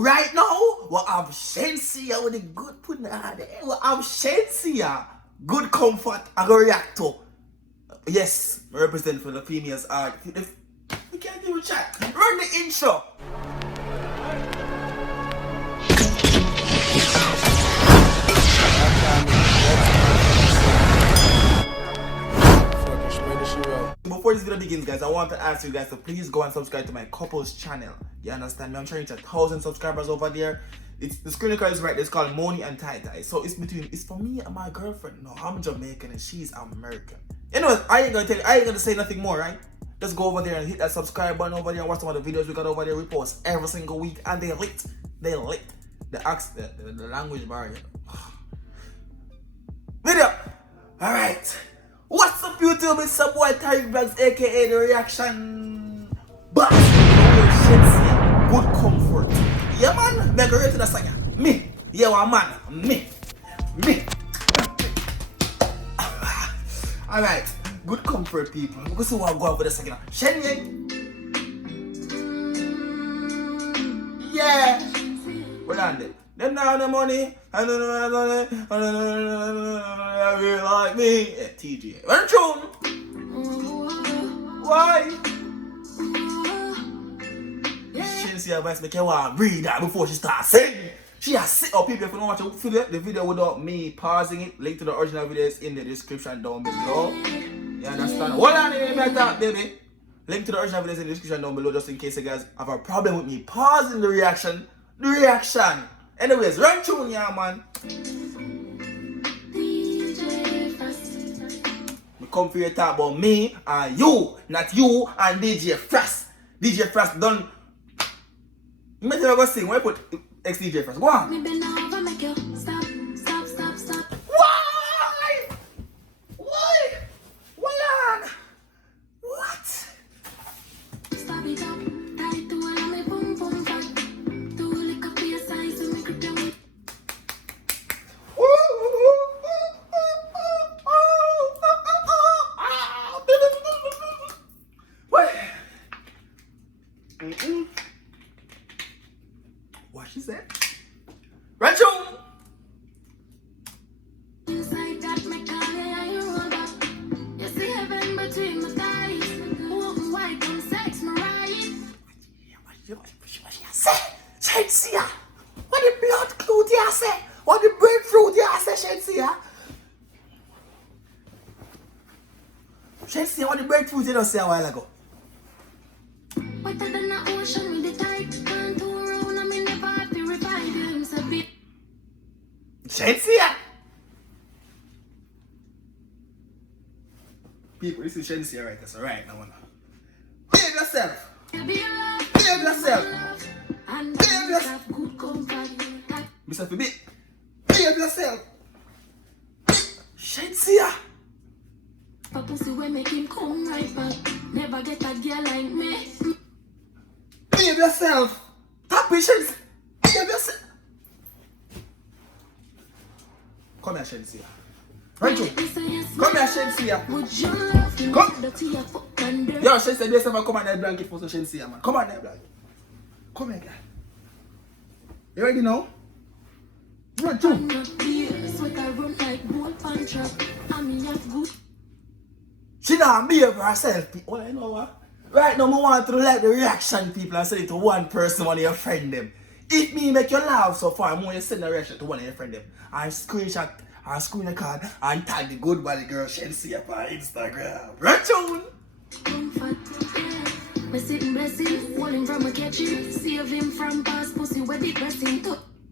right now, we have Shenseea with the good pudding on there. We have Shenseea, good comfort, I go react to. Yes, I represent for the females art. We can't even chat. Run the intro. Before this video begins, guys, I want to ask you guys to please go and subscribe to my couples channel. You understand me? I'm trying to reach 1,000 subscribers over there. It's the screen record is right. It's called Money and Tie Tie. So it's for me and my girlfriend. No, I'm Jamaican and she's American. Anyways, I ain't gonna say nothing more, right? Just go over there and hit that subscribe button over there. Watch some of the videos we got over there. We post every single week, and they lit. The language barrier. Video. All right. What's up, YouTube? It's some boy Tyrekevlogs, aka the reaction box. Shenseea, good comfort. Yeah, man. Make a rate to the song. Me. Yeah, one man. Me. All right. Good comfort, people. We're going to see what I'm going for the second. Shenseea. Yeah. Hold on there. Them now the money. I don't know like me. Yeah, TJ. Run tune. Why? Shenseea advice make you want to read that before she starts singing. She has sit up, people. If you don't watch the video without me pausing it, link to the original video is in the description down below. You understand? Hold on a minute, baby. Link to the original video is in the description down below, just in case you guys have a problem with me pausing the reaction. Anyways, run tune, yeah, man. We come for you to talk about me and you, not you and DJ Frost. DJ Frost done. You might never go sing. When I put ex DJ Frost, go on. What she said? Rachel! Inside that you see heaven between my thighs. Walking white on sex, my right. What she say? Shenseea! What the blood clot you say? What the breadfruit you say, Shenseea? Shenseea, what the breadfruit you say a while ago? Wetter than the ocean with the tide. Can't turn around and me never have to revive him. So be Shenseea! People, this is Shenseea right there, so right now. Behave yourself! Behave yourself! Behave yourself! Mr. Phoebe, behave yourself! Shenseea! Pussy will make him come right back. Never get a girl like me. Behave yourself. Stop patience. Behave yourself. Come here, Shenseea. Run through. Come here, Shenseea. Come. Yo, Shenseea, do yourself a come on that blanket for Shenseea, man. Come on that blanket. Come here, girl. You ready now? Run through. She don't behave herself, people. Well, you know what? Right now, I want to like the reaction, people, and send it to one person, one of your friend them. If me make you laugh so far, I'm going to send a reaction to one of your friend them. And screenshot, and screen record, and tag the good body girl Shenseea on Instagram. Right, tune?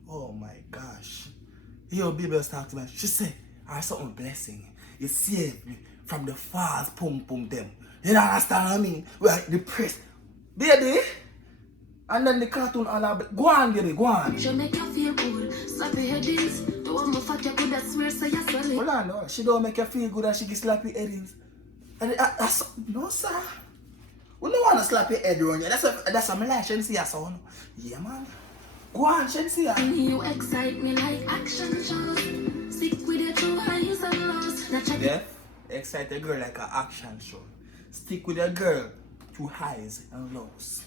Oh my gosh. Yo, baby was talking to me. She said, I saw a blessing. You saved me from the false pum them. You know understand what I mean? We're depressed. Baby. And then the cartoon all about. Go on, baby, go on. She make you feel good. Slappy headings. The one more fat you could have swear so you're solid. Hold on, no. She don't make you feel good and she give slappy headings. And no, sir. We don't want to slap your head around you. That's what I like Shenseea son. Yeah, man. Go on, Shenseea. You excite me like action shows. Stick with your true highs and lows. Yeah? Excite a girl like an action show. Stick with a girl through highs and lows.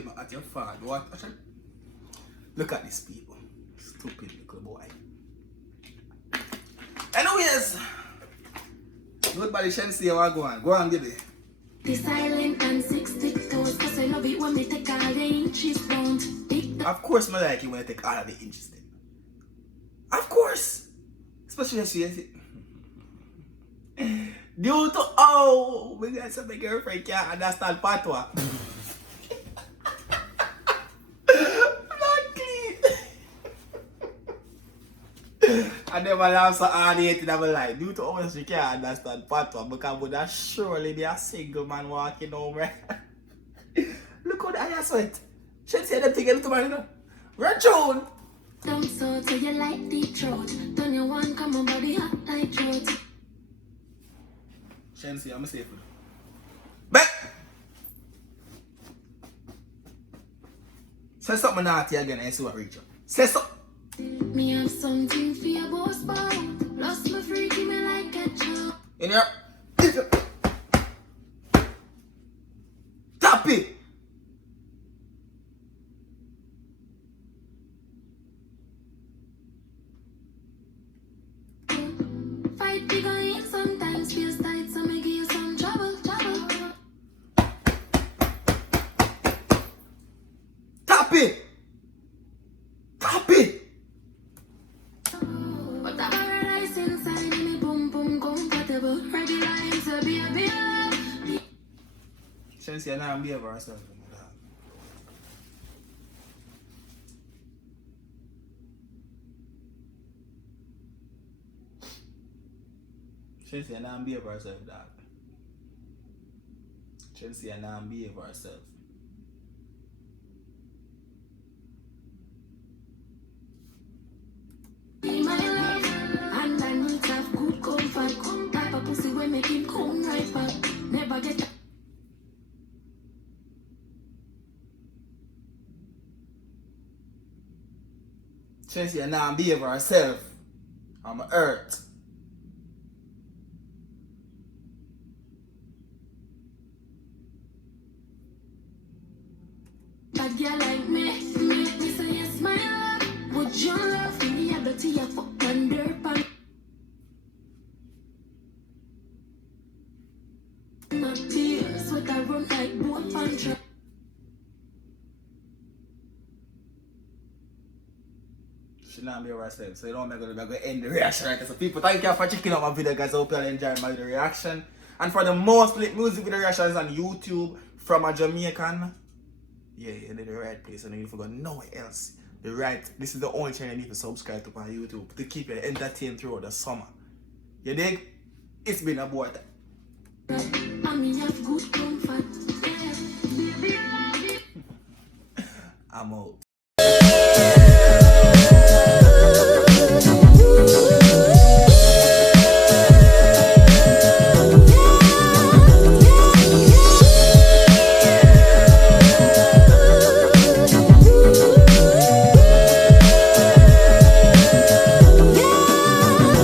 boy at your father. What? Look at these people. Stupid little boy. Anyways, good body Shenseea, what go on? Go on, baby. The silent and 60 toes, cause I love it when we take all the inches round. Of course, I like it when I take all of the inches. Of course. Especially when she is due to oh, we got some girlfriend can't understand patois. Not clean. I never laugh so hard yet in my life. Due to how she can't understand patois, because would that surely be a single man walking home, right? Look how the eye sweat. Shenseea them thing a little man, you know. Run June. Don't so till you like the throat. Don't you want come on body hot like throat. Shenseea, I'm safe. Back. Say something naughty again and see what reach you. Say something. Me have something for your boss about. Lost my freaky me like a child. In here. Tap it. Fight big on it sometimes feels tight, so me give you some trouble. Tap it. Tap it. But I paradise inside me, boom boom comfortable. Ready lines to be a bit. Shenseea now behave herself. Shenseea now behave herself, dog. Shenseea now behave herself. My love, and I need to have good comfort. Type of pussy when make him come right back. Never get. Shenseea now behave herself. I'm hurt. Bad girl like me say yes, my love. Would you love me? I bet you fuck under pan. My tears, sweat I run like boat puncher. She now behave herself, so you know I'm going to end the reaction right. So people, thank you for checking out my video, guys. I hope you all enjoyed my video reaction. And for the most music video reactions on YouTube from a Jamaican. Yeah, you're in the right place and you forgot nowhere else. This is the only channel you need to subscribe to on YouTube to keep you entertained throughout the summer. You dig? It's been a boy. I mean, have good comfort.